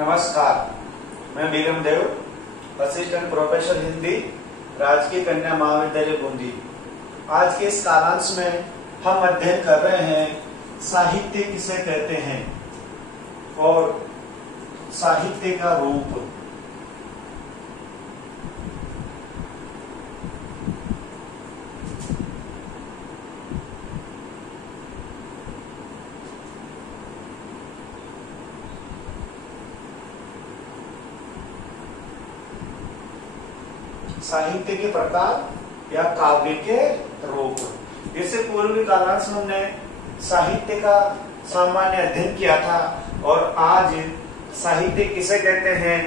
नमस्कार, मैं बेगम देव, assistant professor Hindi, राजकीय कन्या महाविद्यालय बूंदी। आज के इस कालांश में हम अध्ययन कर रहे हैं साहित्य किसे कहते हैं और साहित्य का रूप। साहित्य के प्रकार या काव्य के रूप। इससे पूर्वी कालांश में हमने साहित्य का सामान्य अध्ययन किया था और आज साहित्य किसे कहते हैं,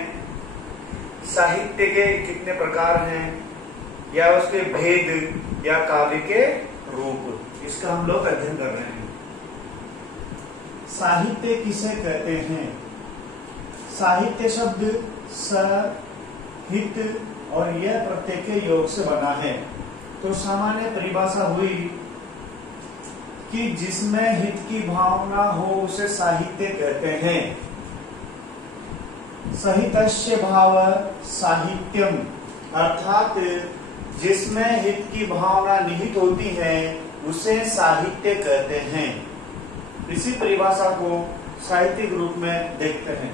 साहित्य के कितने प्रकार हैं या उसके भेद या काव्य के रूप, इसका हम लोग अध्ययन कर रहे हैं। साहित्य किसे कहते हैं? साहित्य शब्द हित और यह प्रत्यय के योग से बना है। तो सामान्य परिभाषा हुई कि जिसमें हित की भावना हो उसे साहित्य कहते हैं। सहितस्य भाव साहित्यम, अर्थात जिसमें हित की भावना निहित होती है उसे साहित्य कहते हैं। इसी परिभाषा को साहित्यिक रूप में देखते हैं।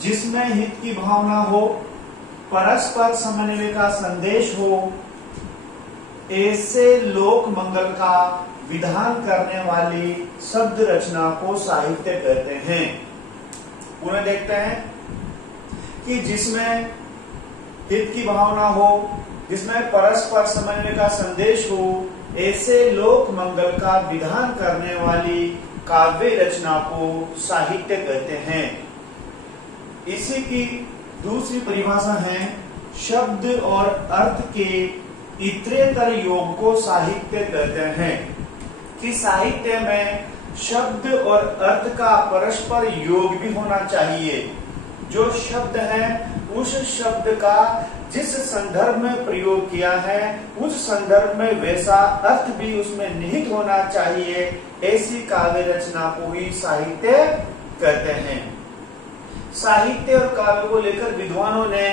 जिसमें हित की भावना हो, परस्पर समन्वय का संदेश हो, ऐसे लोक मंगल का विधान करने वाली शब्द रचना को साहित्य कहते हैं। पुनः देखते हैं कि जिसमें हित की भावना हो, जिसमें परस्पर समन्वय का संदेश हो, ऐसे लोक मंगल का विधान करने वाली काव्य रचना को साहित्य कहते हैं। इसी की दूसरी परिभाषा है शब्द और अर्थ के इतरेतर योग को साहित्य कहते हैं। कि साहित्य में शब्द और अर्थ का परस्पर योग भी होना चाहिए। जो शब्द है उस शब्द का जिस संदर्भ में प्रयोग किया है उस संदर्भ में वैसा अर्थ भी उसमें निहित होना चाहिए। ऐसी काव्य रचना को ही साहित्य कहते हैं। साहित्य और काव्य को लेकर विद्वानों ने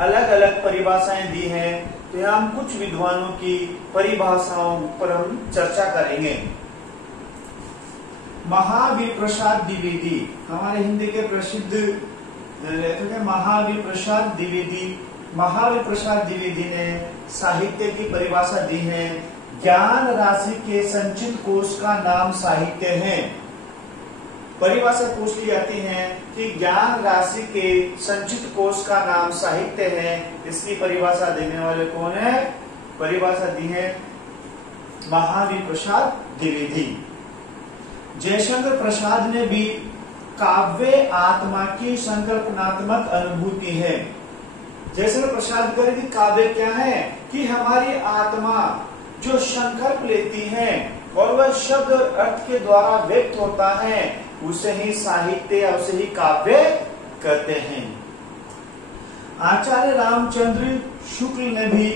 अलग अलग परिभाषाएं दी हैं। तो यहाँ हम कुछ विद्वानों की परिभाषाओं पर हम चर्चा करेंगे। महावीर प्रसाद द्विवेदी, हमारे हिंदी के प्रसिद्ध लेखक है महावीर प्रसाद द्विवेदी। महावीर प्रसाद द्विवेदी ने साहित्य की परिभाषा दी है। ज्ञान राशि के संचित कोश का नाम साहित्य है। परिभाषा पूछ ली जाती है कि ज्ञान राशि के संचित कोश का नाम साहित्य है। इसकी परिभाषा देने वाले कौन है? परिभाषा दी है महावीर प्रसाद द्विवेदी। जयशंकर प्रसाद ने भी काव्य आत्मा की संकल्पनात्मक अनुभूति है। जयशंकर प्रसाद कह रहे कि काव्य क्या है? कि हमारी आत्मा जो संकल्प लेती है और वह शब्द और अर्थ के द्वारा व्यक्त होता है उसे ही साहित्य या उसे ही काव्य कहते हैं। आचार्य रामचंद्र शुक्ल ने भी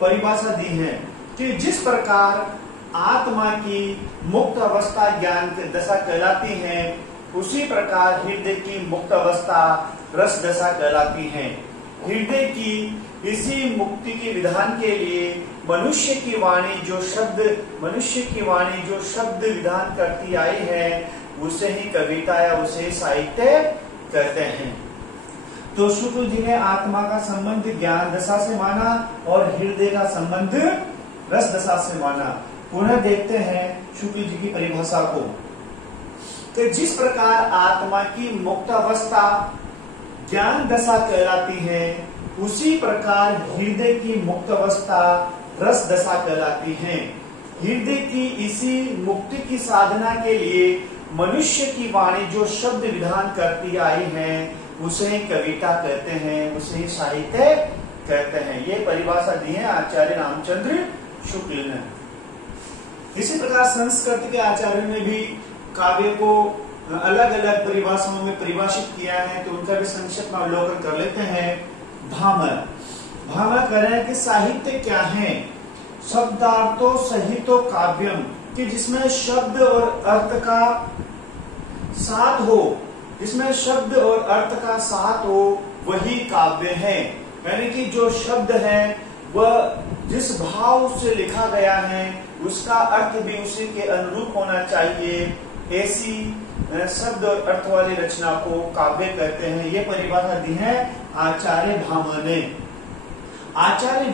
परिभाषा दी है कि जिस प्रकार आत्मा की मुक्त अवस्था ज्ञान की दशा कहलाती है उसी प्रकार हृदय की मुक्त अवस्था रस दशा कहलाती है। हृदय की इसी मुक्ति के विधान के लिए मनुष्य की वाणी जो शब्द विधान करती आई है उसे ही कविता या उसे साहित्य कहते हैं। तो शुक्ल जी ने आत्मा का संबंध ज्ञान दशा से माना और हृदय का संबंध रस दशा से माना। पुनः देखते हैं शुक्ल जी की परिभाषा को कि जिस प्रकार आत्मा की मुक्त अवस्था ज्ञान दशा कहलाती है उसी प्रकार हृदय की मुक्त अवस्था रस दशा कहलाती है। हृदय की इसी मुक्ति की साधना के लिए मनुष्य की वाणी जो शब्द विधान करती आई है उसे ही कविता कहते हैं, उसे ही साहित्य कहते हैं। ये परिभाषा दी है आचार्य रामचंद्र शुक्ल ने। इसी प्रकार संस्कृत के आचार्य ने भी काव्य को अलग अलग परिभाषाओं में परिभाषित किया है। तो उनका भी संक्षिप्त अवलोकन कर लेते हैं। भामह कह रहे हैं कि साहित्य क्या है? शब्दार्थो सहितो काव्यम, कि जिसमें शब्द और अर्थ का साथ हो जिसमें शब्द और अर्थ का साथ हो वही काव्य है। यानी कि जो शब्द है वह जिस भाव से लिखा गया है उसका अर्थ भी उसी के अनुरूप होना चाहिए। ऐसी शब्द और अर्थ वाली रचना को काव्य कहते हैं। ये परिभाषा दी है आचार्य भामह ने। आचार्य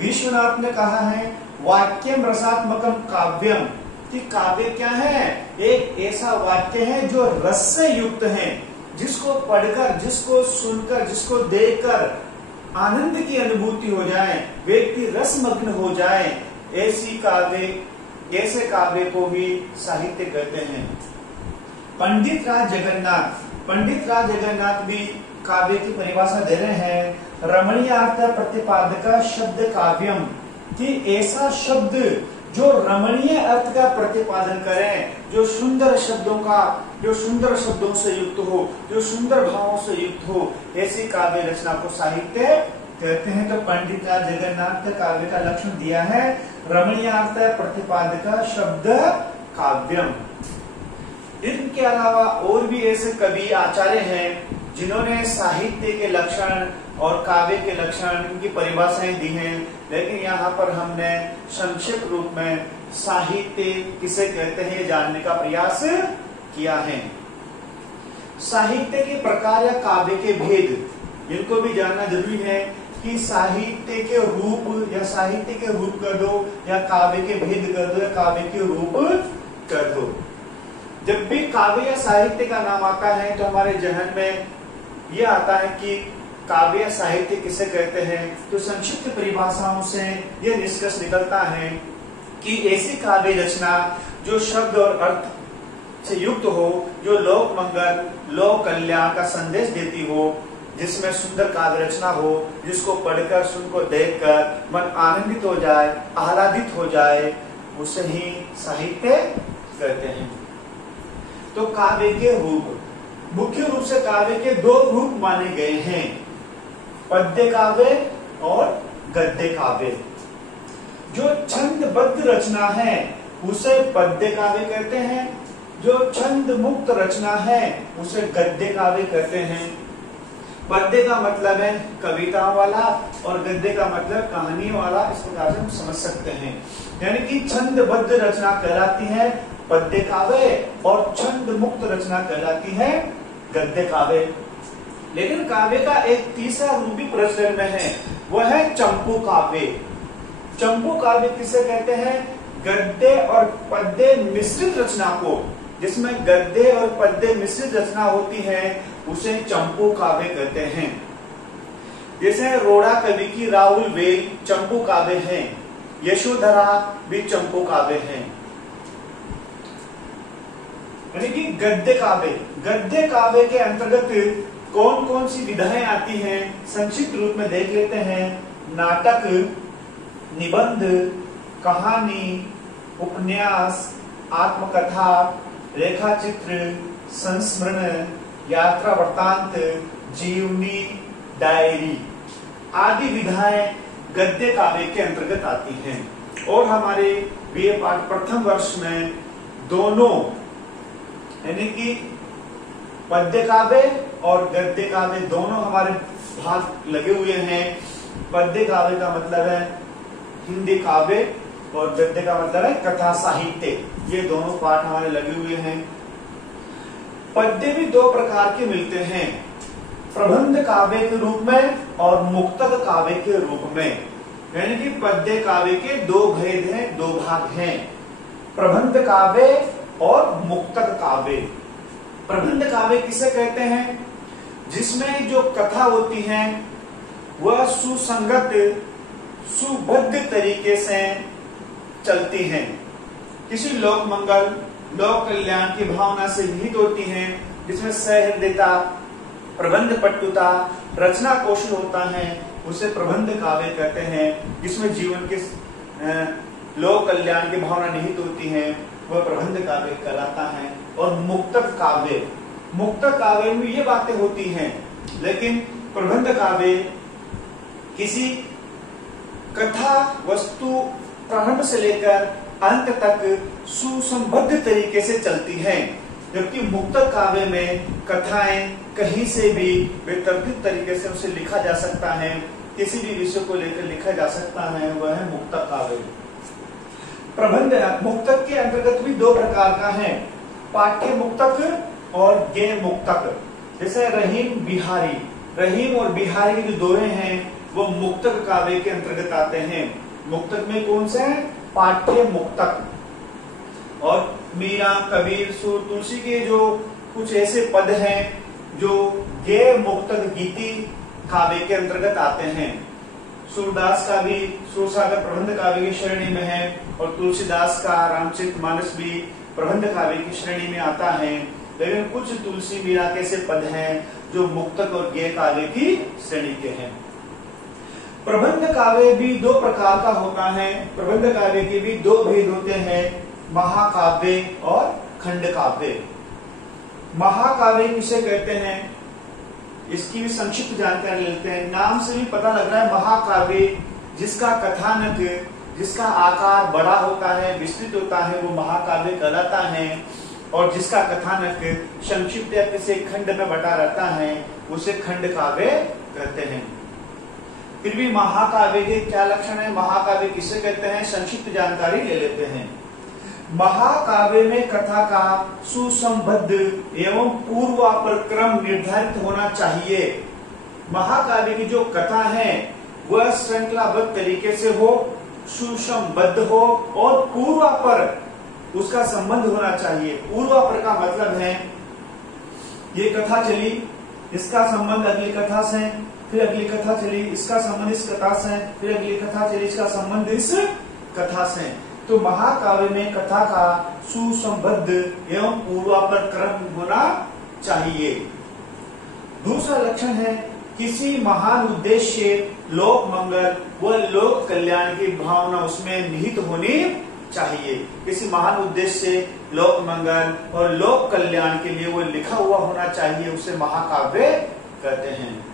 विश्वनाथ ने कहा है वाक्यम रसात्मकम काव्यम, कि काव्य क्या है? एक ऐसा वाक्य है जो रस से युक्त है, जिसको पढ़कर, जिसको सुनकर, जिसको देखकर आनंद की अनुभूति हो जाए, व्यक्ति रसमग्न हो जाए। ऐसे काव्य को भी साहित्य कहते हैं। पंडित राज जगन्नाथ भी काव्य की परिभाषा दे रहे हैं। रमणीयार्थ प्रतिपादक शब्द काव्यम, कि ऐसा शब्द जो रमणीय अर्थ का प्रतिपादन करें, जो सुंदर शब्दों से युक्त हो, जो सुंदर भावों से युक्त हो, ऐसी काव्य रचना को साहित्य कहते हैं। तो पंडित राज जगन्नाथ ने काव्य का लक्षण दिया है रमणीयार्थ प्रतिपादक शब्द काव्यम। इनके अलावा और भी ऐसे कवि आचार्य हैं जिन्होंने साहित्य के लक्षण और काव्य के लक्षण, इनकी परिभाषाएं दी हैं, लेकिन यहाँ पर हमने संक्षिप्त रूप में साहित्य किसे कहते हैं जानने का प्रयास किया है। साहित्य के प्रकार या काव्य के भेद, इनको भी जानना जरूरी है कि साहित्य के रूप या साहित्य के रूप कर दो, या काव्य के भेद कर दो, या काव्य के रूप कर दो। जब भी काव्य या साहित्य का नाम आता है तो हमारे जहन में यह आता है कि काव्य साहित्य किसे कहते हैं। तो संक्षिप्त परिभाषाओं से यह निष्कर्ष निकलता है कि ऐसी काव्य रचना जो शब्द और अर्थ से युक्त हो, जो लोक मंगल, लोक कल्याण का संदेश देती हो, जिसमें सुंदर काव्य रचना हो, जिसको पढ़कर, सुनकर, देखकर मन आनंदित हो जाए, आह्लादित हो जाए, उसे ही साहित्य कहते हैं। तो काव्य के रूप, मुख्य रूप से काव्य के दो रूप माने गए हैं, पद्य काव्य और गद्य काव्य। जो छंदबद्ध रचना है उसे पद्य काव्य कहते हैं, जो छंद मुक्त रचना है उसे गद्य काव्य कहते हैं। पद्य का मतलब है कविताओं वाला और गद्य का मतलब कहानियों वाला, इस प्रकार से हम समझ सकते हैं। यानी कि छंदबद्ध रचना कहलाती है पद्य काव्य और छंद मुक्त रचना कहलाती है गद्य काव्य। लेकिन काव्य का एक तीसरा रूप भी प्रचलन में है, वह है चंपू काव्य। चंपू काव्य किसे कहते हैं? गद्य और पद्य मिश्रित रचना को, जिसमें गद्य और पद्य मिश्रित रचना होती है, उसे चंपू काव्य कहते हैं। जैसे रोड़ा कवि की राहुल वेल चंपू काव्य है, यशोधरा भी चंपू काव्य है। यानी कि गद्य काव्य के अंतर्गत कौन कौन सी विधाएं आती हैं संक्षिप्त रूप में देख लेते हैं। नाटक, निबंध, कहानी, उपन्यास, आत्मकथा, रेखाचित्र, संस्मरण, यात्रा वृत्तांत, जीवनी, डायरी आदि विधाएं गद्य काव्य के अंतर्गत आती हैं। और हमारे बीए पाठ प्रथम वर्ष में दोनों, यानी कि पद्य काव्य और गद्य काव्य दोनों हमारे भाग लगे हुए हैं। पद्य काव्य का मतलब है हिंदी काव्य और गद्य का मतलब है कथा साहित्य। ये दोनों पाठ हमारे लगे हुए हैं। पद्य भी दो प्रकार के मिलते हैं, प्रबंध काव्य के रूप में और मुक्तक काव्य के रूप में। यानी कि पद्य काव्य के दो भेद हैं, दो भाग हैं, प्रबंध काव्य और मुक्तक काव्य। प्रबंध काव्य किसे कहते हैं? जिसमें जो कथा होती है वह सुसंगत, सुबद्ध तरीके से चलती हैं, किसी लोक मंगल, लोक कल्याण की भावना से निहित होती हैं, जिसमें सहृदयता, प्रबंध पटुता, रचना कौशल होता है, उसे प्रबंध काव्य कहते हैं। जिसमें जीवन के लोक कल्याण की भावना निहित होती है वह प्रबंध काव्य कहलाता है। और मुक्तक काव्य में ये बातें होती हैं, लेकिन प्रबंध काव्य किसी कथा वस्तु प्रारंभ से लेकर अंत तक सुसंबद्ध तरीके से चलती है। जबकि मुक्तक काव्य में कथाएं कहीं से भी वितर्कित तरीके से उसे लिखा जा सकता है, किसी भी विषय को लेकर लिखा जा सकता है, वह है मुक्तक काव्य। प्रबंध मुक्तक के अंतर्गत भी दो प्रकार का है, पाठ्य मुक्तक और गेय मुक्तक। जैसे रहीम और बिहारी के जो दोहे हैं वो मुक्तक काव्य के अंतर्गत आते हैं। मुक्तक में कौन से हैं? पाठ्य मुक्तक। और मीरा, कबीर, सूर, तुलसी के जो कुछ ऐसे पद हैं जो गेय मुक्तक गीति काव्य के अंतर्गत आते हैं। सूरदास का भी सूरसागर प्रबंध काव्य की श्रेणी में है और तुलसीदास का रामचरितमानस भी प्रबंध काव्य की श्रेणी में आता है। लेकिन कुछ तुलसी मीरा के ऐसे पद हैं जो मुक्तक और गेय काव्य की श्रेणी के हैं। प्रबंध काव्य भी दो प्रकार का होता है। प्रबंध काव्य के भी दो भेद होते हैं, महाकाव्य और खंड काव्य। महाकाव्य किसे कहते हैं, इसकी भी संक्षिप्त जानकारी लेते हैं। नाम से भी पता लग रहा है, महाकाव्य जिसका कथानक, जिसका आकार बड़ा होता है, विस्तृत होता है, वो महाकाव्य कहलाता है। और जिसका कथानक संक्षिप्त या किसी खंड में बटा रहता है उसे खंड काव्य कहते हैं। फिर भी महाकाव्य के क्या लक्षण है, महाकाव्य किसे कहते हैं, संक्षिप्त जानकारी ले लेते हैं। महाकाव्य में कथा का सुसंबद्ध एवं पूर्वापर क्रम निर्धारित होना चाहिए। महाकाव्य की जो कथा है वह श्रृंखलाबद्ध तरीके से हो, सुसंबद्ध हो और पूर्वापर उसका संबंध होना चाहिए। पूर्वापर का मतलब है ये कथा चली, इसका संबंध अगली कथा से, फिर अगली कथा चली, इसका संबंध इस कथा से, फिर अगली कथा चली, इसका संबंध इस कथा से। तो महाकाव्य में कथा का सुसंबद्ध एवं पूर्वापर क्रम होना चाहिए। दूसरा लक्षण है किसी महान उद्देश्य, लोक मंगल व लोक कल्याण की भावना उसमें निहित होनी चाहिए। किसी महान उद्देश्य, लोक मंगल और लोक कल्याण के लिए वो लिखा हुआ होना चाहिए, उसे महाकाव्य कहते हैं।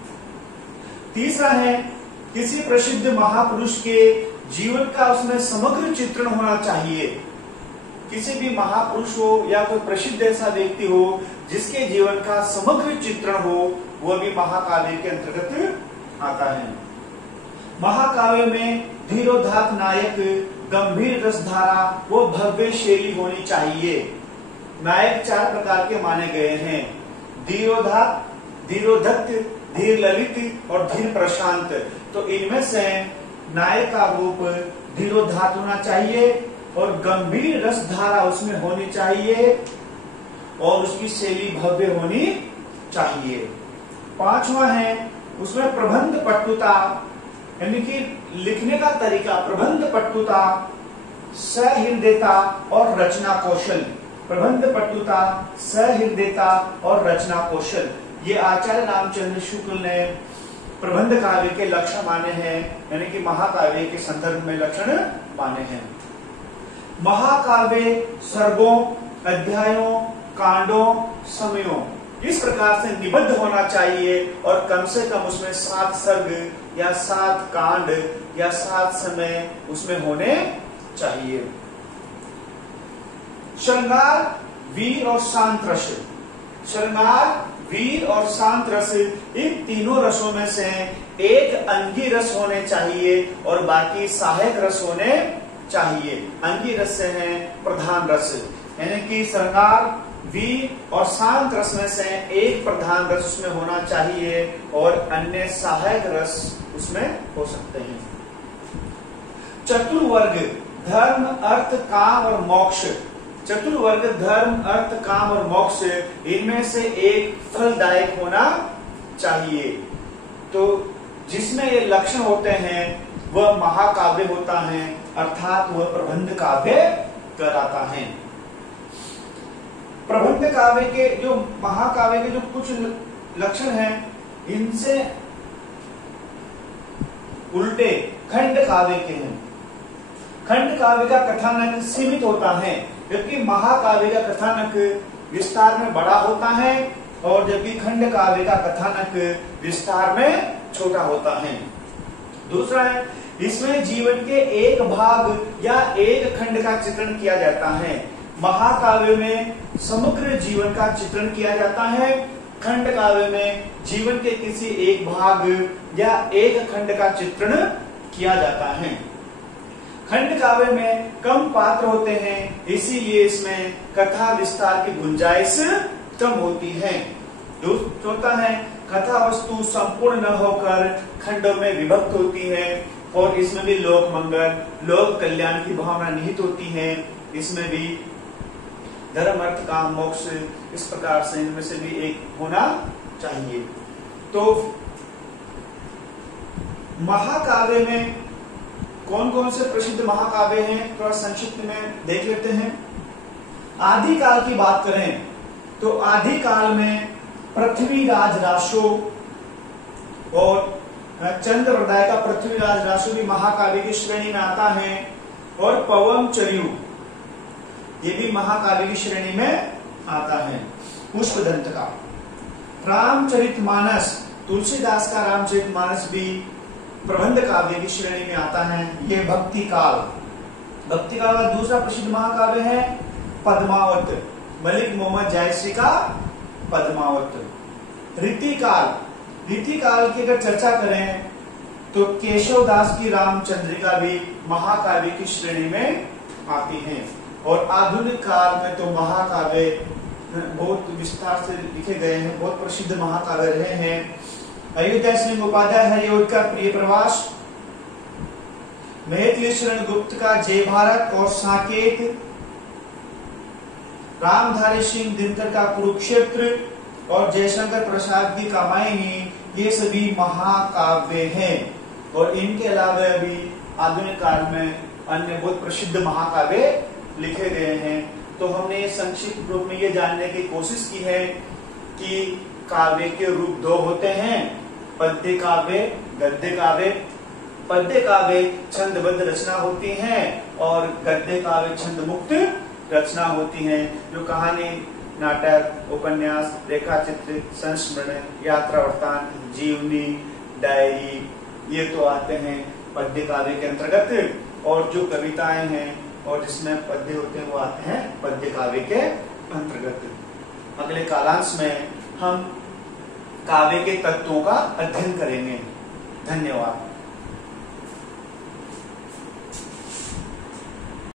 तीसरा है किसी प्रसिद्ध महापुरुष के जीवन का उसमें समग्र चित्रण होना चाहिए। किसी भी महापुरुष हो या कोई प्रसिद्ध ऐसा व्यक्ति हो जिसके जीवन का समग्र चित्रण हो, वह भी महाकाव्य के अंतर्गत आता है। महाकाव्य में धीरोदात्त नायक, गंभीर रसधारा वो भव्य शैली होनी चाहिए। नायक चार प्रकार के माने गए हैं, धीरोदात्त, धीरोदत्त, धीर ललित और धीर प्रशांत। तो इनमें से नायक का रूप धीरोदात्त होना चाहिए और गंभीर रसधारा उसमें होनी चाहिए और उसकी शैली भव्य होनी चाहिए। पांचवा है उसमें प्रबंध पटुता, यानी कि लिखने का तरीका, प्रबंध पटुता, सहृदयता और रचना कौशल। प्रबंध पटुता, सहृदयता और रचना कौशल, ये आचार्य रामचंद्र शुक्ल ने प्रबंध काव्य के लक्षण माने हैं, यानी कि महाकाव्य के संदर्भ में लक्षण माने हैं। महाकाव्य सर्गों, अध्यायों, कांडों, समयों इस प्रकार से निबद्ध होना चाहिए और कम से कम उसमें 7 सर्ग या 7 कांड या 7 समय उसमें होने चाहिए। श्रृंगार, वीर और शांत रस। श्रृंगार, वीर और शांत रस, इन तीनों रसों में से एक अंगी रस होने चाहिए और बाकी सहायक रस होने चाहिए। अंगी रस से है प्रधान रस, यानी कि श्रृंगार, वीर और शांत रस में से एक प्रधान रस उसमें होना चाहिए और अन्य सहायक रस उसमें हो सकते हैं। चतुर्वर्ग, धर्म, अर्थ, काम और मोक्ष। चतुर्वर्ग धर्म, अर्थ, काम और मोक्ष, इनमें से एक फलदायक होना चाहिए। तो जिसमें ये लक्षण होते हैं वह महाकाव्य होता है, अर्थात वह प्रबंध काव्य कहलाता है। प्रबंध काव्य के जो महाकाव्य के जो कुछ लक्षण हैं, इनसे उल्टे खंड काव्य के हैं। खंड काव्य का कथानक सीमित होता है, जबकि महाकाव्य का कथानक विस्तार में बड़ा होता है और जबकि खंड काव्य का कथानक विस्तार में छोटा होता है। दूसरा है इसमें जीवन के एक भाग या एक खंड का चित्रण किया जाता है। महाकाव्य में समग्र जीवन का चित्रण किया जाता है। खंड काव्य में जीवन के किसी एक भाग या एक खंड का चित्रण किया जाता है। खंड काव्य में कम पात्र होते हैं, इसीलिए इसमें कथा विस्तार की गुंजाइश कम होती है। चौथा है, कथा वस्तु संपूर्ण न होकर खंडों में विभक्त होती है और इसमें भी लोक मंगल, लोक कल्याण की भावना निहित होती है। इसमें भी धर्म, अर्थ, काम, मोक्ष, इस प्रकार से इनमें से भी एक होना चाहिए। तो महाकाव्य में कौन कौन से प्रसिद्ध महाकाव्य हैं, थोड़ा संक्षिप्त में देख लेते हैं। आदिकाल की बात करें तो आदिकाल में पृथ्वीराज राशो और चंद्रवृदाय का पृथ्वीराज राशो भी महाकाव्य की श्रेणी में आता है, और पवम चर्यु ये भी महाकाव्य की श्रेणी में आता है। पुष्पदंत का रामचरितमानस, तुलसीदास का रामचरितमानस भी प्रबंध काव्य की श्रेणी में आता है। ये भक्ति काल का दूसरा प्रसिद्ध महाकाव्य है पद्मावत, मलिक मोहम्मद जायसी का पद्मावत। रीतिकाल की अगर चर्चा करें तो केशवदास की रामचंद्रिका भी महाकाव्य की श्रेणी में आती है। और आधुनिक काल में तो महाकाव्य बहुत विस्तार से लिखे गए हैं, बहुत प्रसिद्ध महाकाव्य रहे हैं। अयोध्या सिंह उपाध्याय हरिओद का प्रिय प्रवास, मैथिली शरण गुप्त का जय भारत और साकेत, रामधारी सिंह दिनकर का कुरुक्षेत्र और जयशंकर प्रसाद की कामायनी, ये सभी महाकाव्य हैं। और इनके अलावा भी आधुनिक काल में अन्य बहुत प्रसिद्ध महाकाव्य लिखे गए हैं। तो हमने संक्षिप्त रूप में ये जानने की कोशिश की है कि काव्य के रूप दो होते हैं, पद्य काव्य, गद्य काव्य। पद्य काव्य छंदबद्ध रचना होती है और गद्य काव्य छंद मुक्त रचना होती है, जो कहानी, नाटक, उपन्यास, रेखाचित्र, संस्मरण, यात्रा वृत्तांत, जीवनी, डायरी, ये तो आते हैं पद्य काव्य के अंतर्गत। और जो कविताएं हैं और जिसमें पद्य होते हैं वो आते हैं पद्य काव्य के अंतर्गत। अगले कालांश में हम काव्य के तत्वों का अध्ययन करेंगे। धन्यवाद।